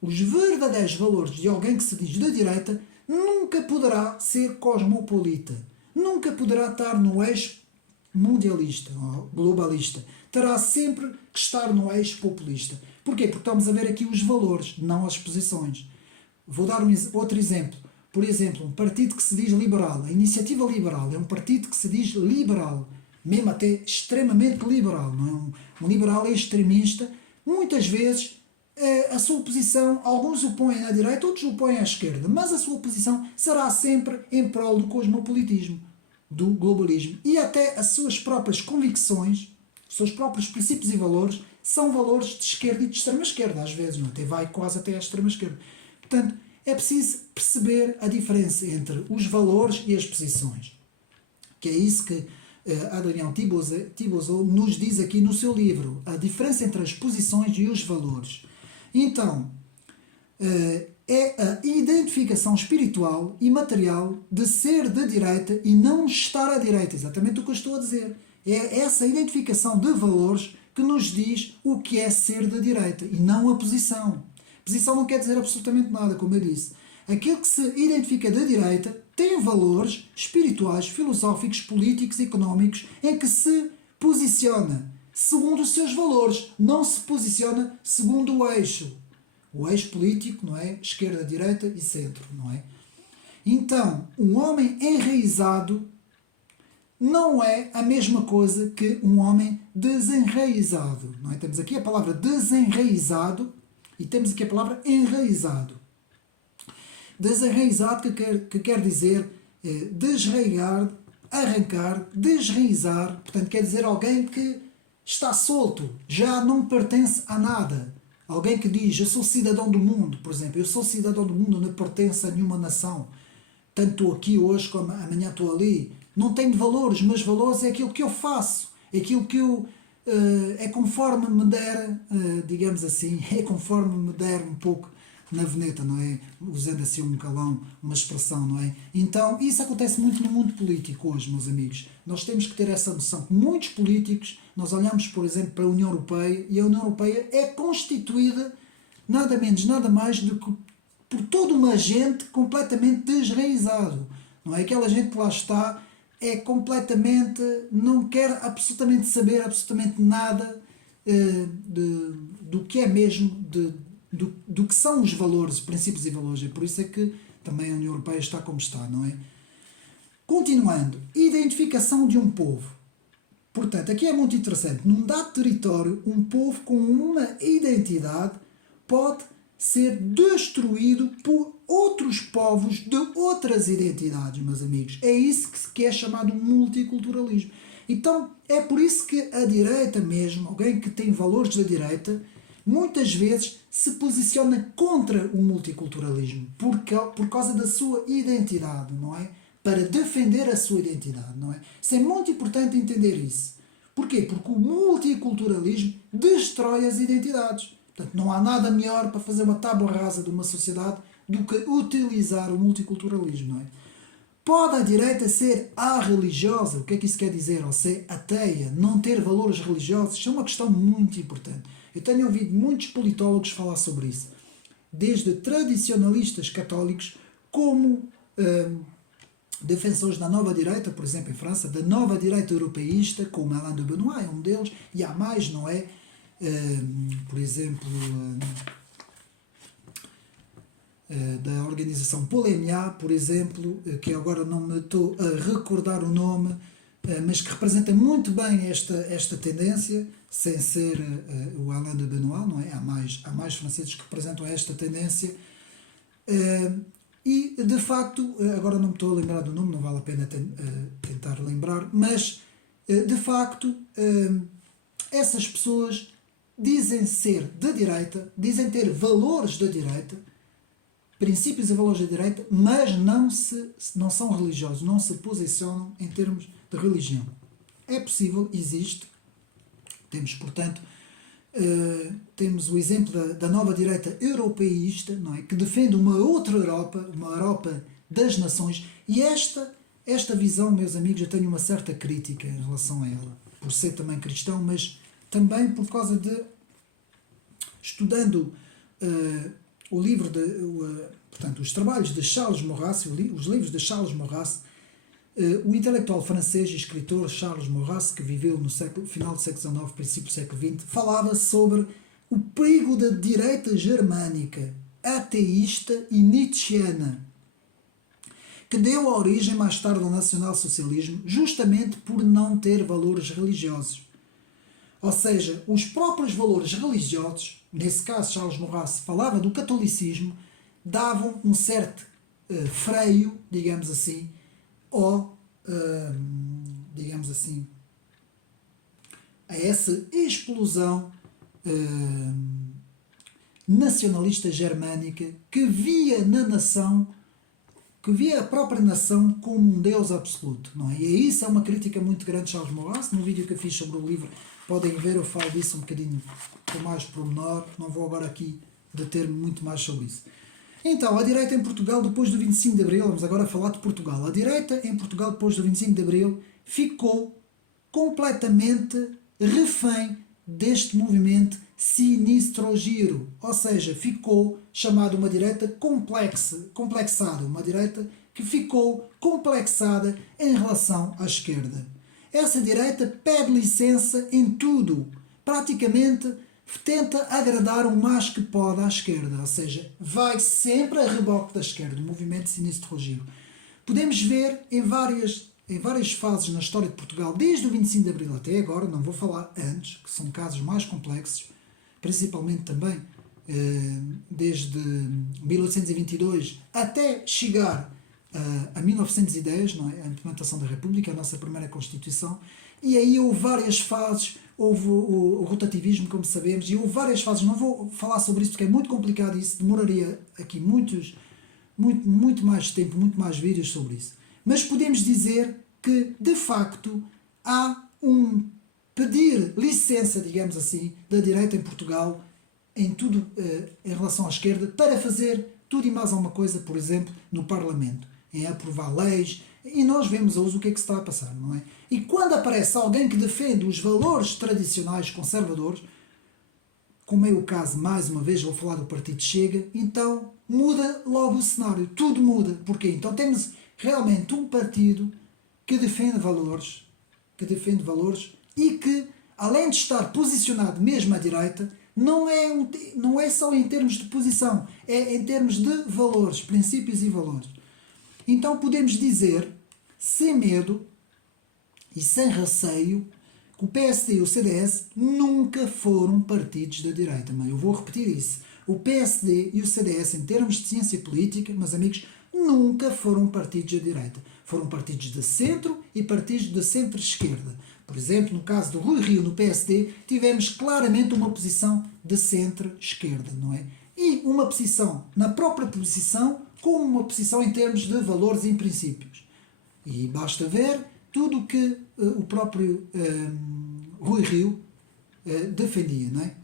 os verdadeiros valores de alguém que se diz da direita nunca poderá ser cosmopolita, nunca poderá estar no eixo mundialista ou globalista, terá sempre que estar no eixo populista. Porquê? Porque estamos a ver aqui os valores, não as posições. Vou dar outro exemplo. Por exemplo, um partido que se diz liberal, a Iniciativa Liberal é um partido que se diz liberal, mesmo até extremamente liberal, não é? Um liberal é extremista, muitas vezes a sua posição, alguns o põem à direita, outros o põem à esquerda, mas a sua posição será sempre em prol do cosmopolitismo, do globalismo, e até as suas próprias convicções, os seus próprios princípios e valores, são valores de esquerda e de extrema esquerda, às vezes, não? Até vai quase até à extrema esquerda. Portanto, é preciso perceber a diferença entre os valores e as posições, que é isso que Adrien Thibauzot nos diz aqui no seu livro a diferença entre as posições e os valores. Então, é a identificação espiritual e material de ser de direita e não estar à direita, exatamente o que eu estou a dizer. É essa identificação de valores que nos diz o que é ser de direita e não a posição. Posição não quer dizer absolutamente nada, como eu disse. Aquele que se identifica de direita tem valores espirituais, filosóficos, políticos, económicos, em que se posiciona segundo os seus valores, não se posiciona segundo o eixo. O eixo político, não é? Esquerda, direita e centro, não é? Então, um homem enraizado não é a mesma coisa que um homem desenraizado, não é? Temos aqui a palavra desenraizado e temos aqui a palavra enraizado. Desenraizado que quer dizer desraigar, arrancar, desraizar, portanto quer dizer alguém que está solto, já não pertence a nada. Alguém que diz, eu sou cidadão do mundo, por exemplo, eu sou cidadão do mundo, não pertenço a nenhuma nação. Tanto estou aqui hoje como amanhã estou ali. Não tenho valores, meus valores é aquilo que eu faço, é aquilo que eu... é conforme me der, digamos assim, é conforme me der um pouco na veneta, não é? Usando assim um calão, uma expressão, não é? Então, isso acontece muito no mundo político hoje, meus amigos. Nós temos que ter essa noção. Muitos políticos, nós olhamos, por exemplo, para a União Europeia, e a União Europeia é constituída, nada menos, nada mais do que por toda uma gente completamente desraizado, não é? Aquela gente que lá está é completamente, não quer absolutamente saber absolutamente nada do que é mesmo, do que são os valores, princípios e valores. E por isso é que também a União Europeia está como está, não é? Continuando, identificação de um povo. Portanto, aqui é muito interessante. Num dado território, um povo com uma identidade pode ser destruído por outros povos de outras identidades, meus amigos. É isso que é chamado multiculturalismo. Então, é por isso que a direita mesmo, alguém que tem valores da direita, muitas vezes se posiciona contra o multiculturalismo, por causa da sua identidade, não é? Para defender a sua identidade, não é? Isso é muito importante entender isso. Porquê? Porque o multiculturalismo destrói as identidades. Portanto, não há nada melhor para fazer uma tábua rasa de uma sociedade do que utilizar o multiculturalismo, não é? Pode a direita ser arreligiosa? O que é que isso quer dizer? Ou ser ateia, não ter valores religiosos? Isso é uma questão muito importante. Eu tenho ouvido muitos politólogos falar sobre isso. Desde tradicionalistas católicos, como defensores da nova direita, por exemplo, em França, da nova direita europeísta, como Alain de Benoist é um deles, e há mais, não é? Por exemplo, da organização Polémia, por exemplo, que agora não me estou a recordar o nome, mas que representa muito bem esta tendência, sem ser o Alain de Benoist, não é? Há mais franceses que representam esta tendência. E, de facto, agora não me estou a lembrar do nome, não vale a pena tentar lembrar, mas, de facto, essas pessoas dizem ser da direita, dizem ter valores da direita, princípios e valores da direita, mas não são religiosos, não se posicionam em termos de religião. É possível, existe. Temos, portanto, temos o exemplo da nova direita europeísta, não é? Que defende uma outra Europa, uma Europa das nações, e esta visão, meus amigos, eu tenho uma certa crítica em relação a ela, por ser também cristão, mas também por causa de, estudando o livro portanto, os trabalhos de Charles Maurras, os livros de Charles Maurras, o intelectual francês e escritor Charles Maurras, que viveu no final do século XIX, princípio do século XX, falava sobre o perigo da direita germânica, ateísta e nietzschiana, que deu origem mais tarde ao nacionalsocialismo, justamente por não ter valores religiosos. Ou seja, os próprios valores religiosos, nesse caso Charles Maurras falava do catolicismo, davam um certo freio, digamos assim, ou, digamos assim, a essa explosão nacionalista germânica que via na nação que via a própria nação como um Deus absoluto, não é? E isso é uma crítica muito grande de Charles Maurras. No vídeo que eu fiz sobre o livro, podem ver, eu falo disso um bocadinho com mais pormenor, não vou agora aqui deter-me muito mais sobre isso. Então, a direita em Portugal depois do 25 de Abril, vamos agora falar de Portugal. A direita em Portugal depois do 25 de Abril ficou completamente refém deste movimento sinistro giro, ou seja, ficou chamada uma direita complexada, uma direita que ficou complexada em relação à esquerda. Essa direita pede licença em tudo, praticamente tenta agradar o mais que pode à esquerda, ou seja, vai sempre a reboque da esquerda, o movimento sinistro giro. Podemos ver em várias fases na história de Portugal, desde o 25 de Abril até agora, não vou falar antes, que são casos mais complexos, principalmente também desde 1822 até chegar a 1910, não é? A implementação da República, a nossa primeira Constituição, e aí houve várias fases, houve o rotativismo, como sabemos, e houve várias fases. Não vou falar sobre isso porque é muito complicado, isso demoraria aqui muito mais tempo, muito mais vídeos sobre isso. Mas podemos dizer que, de facto, há um pedir licença, digamos assim, da direita em Portugal em tudo em relação à esquerda para fazer tudo e mais alguma coisa, por exemplo, no Parlamento, em aprovar leis, e nós vemos hoje o que é que se está a passar, não é? E quando aparece alguém que defende os valores tradicionais conservadores, como é o caso, mais uma vez, vou falar do Partido Chega, então muda logo o cenário, tudo muda. Porquê? Então temos realmente um partido que defende valores e que, além de estar posicionado mesmo à direita, não é só em termos de posição, é em termos de valores, princípios e valores. Então podemos dizer, sem medo e sem receio, que o PSD e o CDS nunca foram partidos da direita. Mas eu vou repetir isso. O PSD e o CDS, em termos de ciência política, meus amigos, nunca foram partidos da direita. Foram partidos de centro e partidos de centro-esquerda. Por exemplo, no caso do Rui Rio, no PSD, tivemos claramente uma posição de centro-esquerda, não é? E uma posição na própria posição, como uma posição em termos de valores e princípios. E basta ver tudo o que o próprio Rui Rio defendia, não é?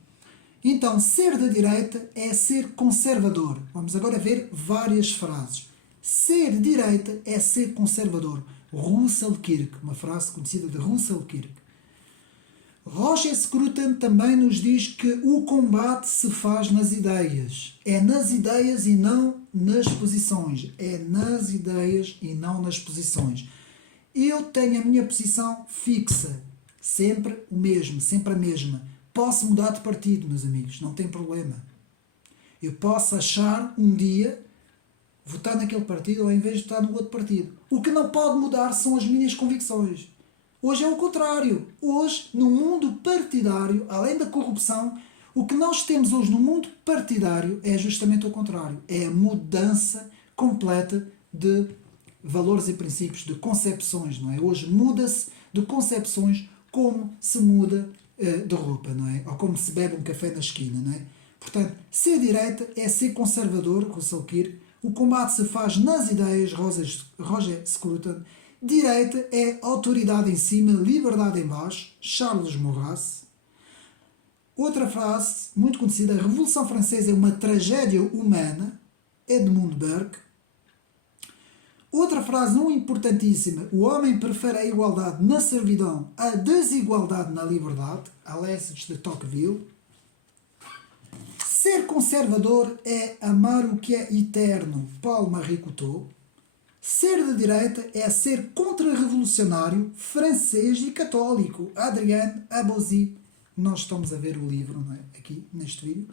Então, ser da direita é ser conservador. Vamos agora ver várias frases. Ser de direita é ser conservador. Russell Kirk, uma frase conhecida de Russell Kirk. Roger Scruton também nos diz que o combate se faz nas ideias. É nas ideias e não nas posições. É nas ideias e não nas posições. Eu tenho a minha posição fixa. Sempre o mesmo, sempre a mesma. Posso mudar de partido, meus amigos, não tem problema. Eu posso achar um dia votar naquele partido ou em vez de votar no outro partido. O que não pode mudar são as minhas convicções. Hoje é o contrário. Hoje, no mundo partidário, além da corrupção, o que nós temos hoje no mundo partidário é justamente o contrário. É a mudança completa de valores e princípios, de concepções, não é? Hoje muda-se de concepções como se muda de roupa, não é? Ou como se bebe um café na esquina, não é? Portanto, ser direita é ser conservador, Russell Kirk. O combate se faz nas ideias, Roger Scruton. Direita é autoridade em cima, liberdade em baixo, Charles Maurras. Outra frase muito conhecida, a Revolução Francesa é uma tragédia humana, Edmund Burke. Outra frase muito importantíssima, o homem prefere a igualdade na servidão à desigualdade na liberdade, Alexis de Tocqueville. Ser conservador é amar o que é eterno, Paul-Marie Couteau. Ser de direita é ser contra-revolucionário, francês e católico, Adrien Abozy. Nós estamos a ver o livro, não é? Aqui neste vídeo.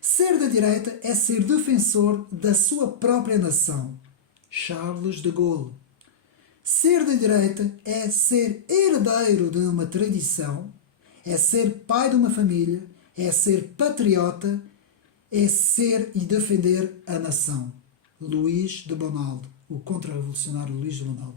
Ser de direita é ser defensor da sua própria nação, Charles de Gaulle. Ser de direita é ser herdeiro de uma tradição, é ser pai de uma família, é ser patriota, é ser e defender a nação. Luís de Bonaldo, o contra-revolucionário Luís de Bonaldo.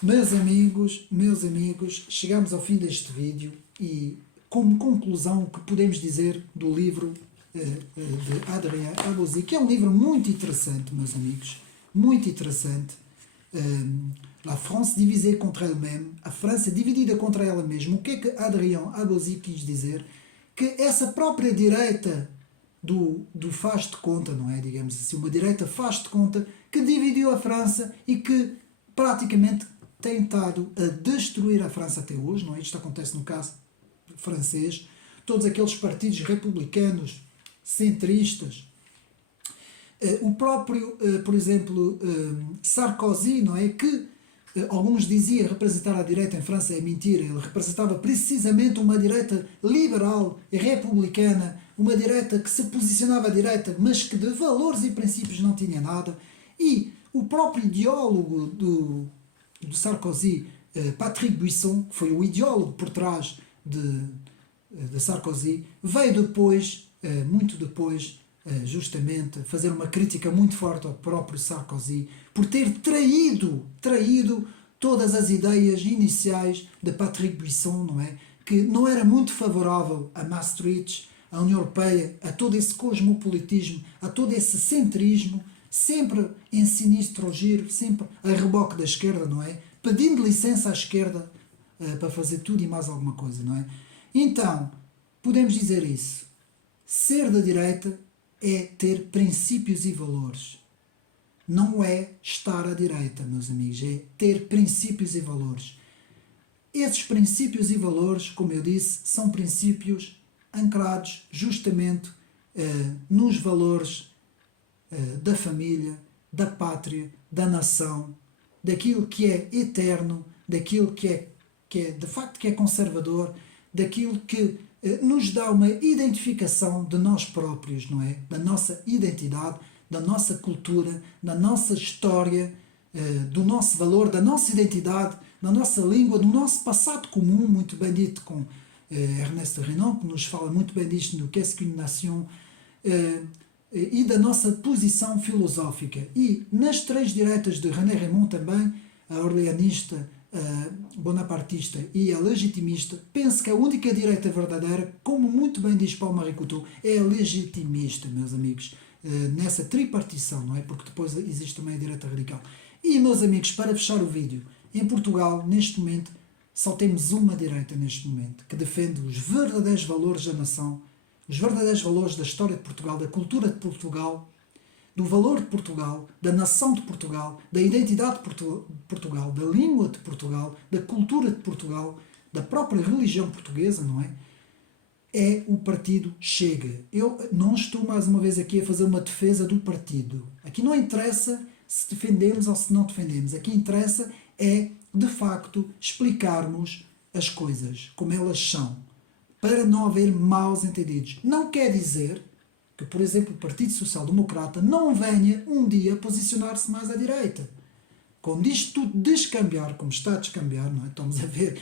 Meus amigos, chegamos ao fim deste vídeo e, como conclusão, o que podemos dizer do livro de Adrien Abozy, que é um livro muito interessante, meus amigos, muito interessante. La France divisée contre elle-même, a França dividida contra ela mesma. O que é que Adrien Abosi quis dizer? Que essa própria direita do faz de conta, não é? Digamos assim, uma direita faz de conta que dividiu a França e que praticamente tem estado a destruir a França até hoje, não é? Isto acontece no caso francês. Todos aqueles partidos republicanos, centristas, o próprio, por exemplo, Sarkozy, não é? Que alguns diziam representar a direita em França, é mentira, ele representava precisamente uma direita liberal e republicana, uma direita que se posicionava à direita, mas que de valores e princípios não tinha nada. E o próprio ideólogo do Sarkozy, Patrick Buisson, que foi o ideólogo por trás de Sarkozy, veio depois, muito depois, justamente fazer uma crítica muito forte ao próprio Sarkozy por ter traído todas as ideias iniciais de Patrick Buisson, não é? Que não era muito favorável a Maastricht, à União Europeia, a todo esse cosmopolitismo, a todo esse centrismo, sempre em sinistro giro, sempre a reboque da esquerda, não é? Pedindo licença à esquerda para fazer tudo e mais alguma coisa, não é? Então, podemos dizer isso. Ser da direita é ter princípios e valores. Não é estar à direita, meus amigos, é ter princípios e valores. Esses princípios e valores, como eu disse, são princípios ancrados justamente nos valores da família, da pátria, da nação, daquilo que é eterno, daquilo que é de facto que é conservador, daquilo que nos dá uma identificação de nós próprios, não é? Da nossa identidade, da nossa cultura, da nossa história, do nosso valor, da nossa identidade, da nossa língua, do nosso passado comum, muito bem dito com Ernest Renan, que nos fala muito bem disto no Qu'est-ce qu'une nation, e da nossa posição filosófica. E nas três direitas de René Raymond também, a orleanista, a bonapartista e a legitimista, penso que a única direita verdadeira, como muito bem diz Paul-Marie Couture, é a legitimista, meus amigos, nessa tripartição, não é? Porque depois existe também a direita radical. E, meus amigos, para fechar o vídeo, em Portugal, neste momento, só temos uma direita neste momento, que defende os verdadeiros valores da nação, os verdadeiros valores da história de Portugal, da cultura de Portugal, do valor de Portugal, da nação de Portugal, da identidade de Portugal, da língua de Portugal, da cultura de Portugal, da própria religião portuguesa, não é? É o partido Chega. Eu não estou mais uma vez aqui a fazer uma defesa do partido. Aqui não interessa se defendemos ou se não defendemos. Aqui interessa é, de facto, explicarmos as coisas como elas são, para não haver maus entendidos. Não quer dizer que, por exemplo, o Partido Social Democrata não venha um dia posicionar-se mais à direita. Quando isto tudo descambiar, como está a descambiar, não é? Estamos a ver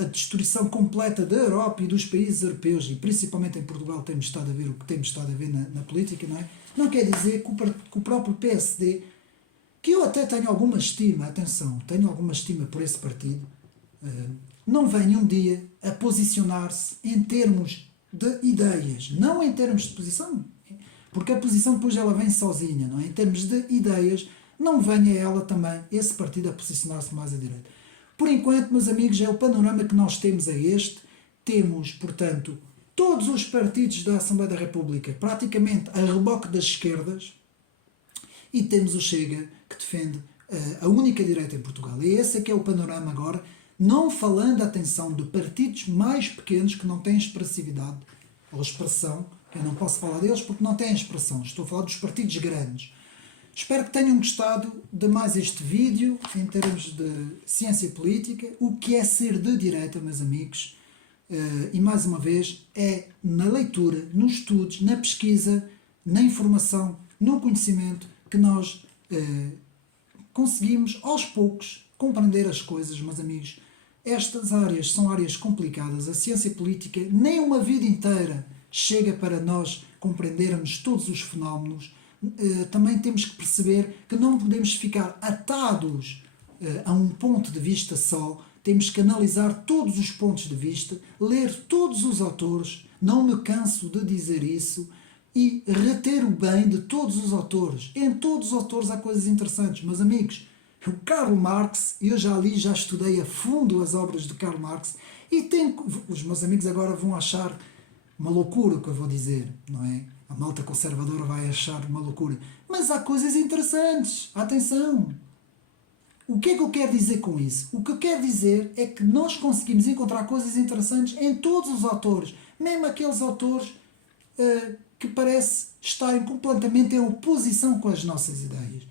a destruição completa da Europa e dos países europeus, e principalmente em Portugal temos estado a ver o que temos estado a ver na política, não é? Não quer dizer que o próprio PSD, que eu até tenho alguma estima, atenção, tenho alguma estima por esse partido, não venha um dia a posicionar-se em termos de ideias, não em termos de posição, porque a posição depois ela vem sozinha, não é? Em termos de ideias, não venha ela também, esse partido, a posicionar-se mais à direita. Por enquanto, meus amigos, é o panorama que nós temos a este. Temos, portanto, todos os partidos da Assembleia da República praticamente a reboque das esquerdas, e temos o Chega, que defende a única direita em Portugal. E esse é que é o panorama agora, não falando, atenção, de partidos mais pequenos que não têm expressividade ou expressão. Eu não posso falar deles porque não têm expressão. Estou a falar dos partidos grandes. Espero que tenham gostado de mais este vídeo em termos de ciência política. O que é ser de direita, meus amigos? E mais uma vez, é na leitura, nos estudos, na pesquisa, na informação, no conhecimento que nós conseguimos aos poucos compreender as coisas, meus amigos. Estas áreas são áreas complicadas. A ciência política nem uma vida inteira chega para nós compreendermos todos os fenómenos. Também temos que perceber que não podemos ficar atados a um ponto de vista só. Temos que analisar todos os pontos de vista, ler todos os autores. Não me canso de dizer isso, e reter o bem de todos os autores. Em todos os autores há coisas interessantes, meus amigos. O Karl Marx, eu já li, já estudei a fundo as obras de Karl Marx e os meus amigos agora vão achar uma loucura o que eu vou dizer, não é? A malta conservadora vai achar uma loucura. Mas há coisas interessantes, atenção! O que é que eu quero dizer com isso? O que eu quero dizer é que nós conseguimos encontrar coisas interessantes em todos os autores, mesmo aqueles autores que parece estarem completamente em oposição com as nossas ideias.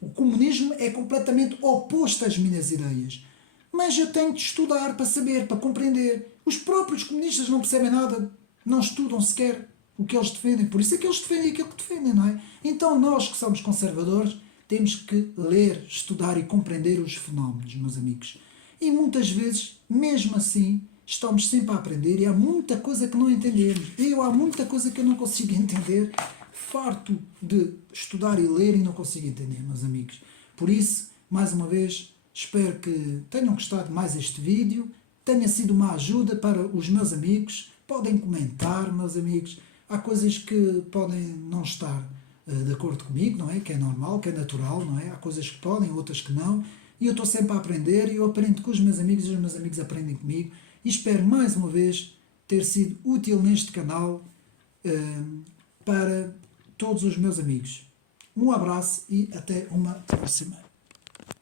O comunismo é completamente oposto às minhas ideias. Mas eu tenho de estudar para saber, para compreender. Os próprios comunistas não percebem nada, não estudam sequer o que eles defendem. Por isso é que eles defendem aquilo que defendem, não é? Então nós que somos conservadores temos que ler, estudar e compreender os fenómenos, meus amigos. E muitas vezes, mesmo assim, estamos sempre a aprender e há muita coisa que não entendemos. Há muita coisa que eu não consigo entender, farto de estudar e ler e não consigo entender, meus amigos. Por isso, mais uma vez, espero que tenham gostado mais este vídeo, tenha sido uma ajuda para os meus amigos. Podem comentar, meus amigos. Há coisas que podem não estar de acordo comigo, não é? Que é normal, que é natural, não é? Há coisas que podem, outras que não. E eu estou sempre a aprender e eu aprendo com os meus amigos e os meus amigos aprendem comigo. E espero mais uma vez ter sido útil neste canal para todos os meus amigos. Um abraço e até uma próxima.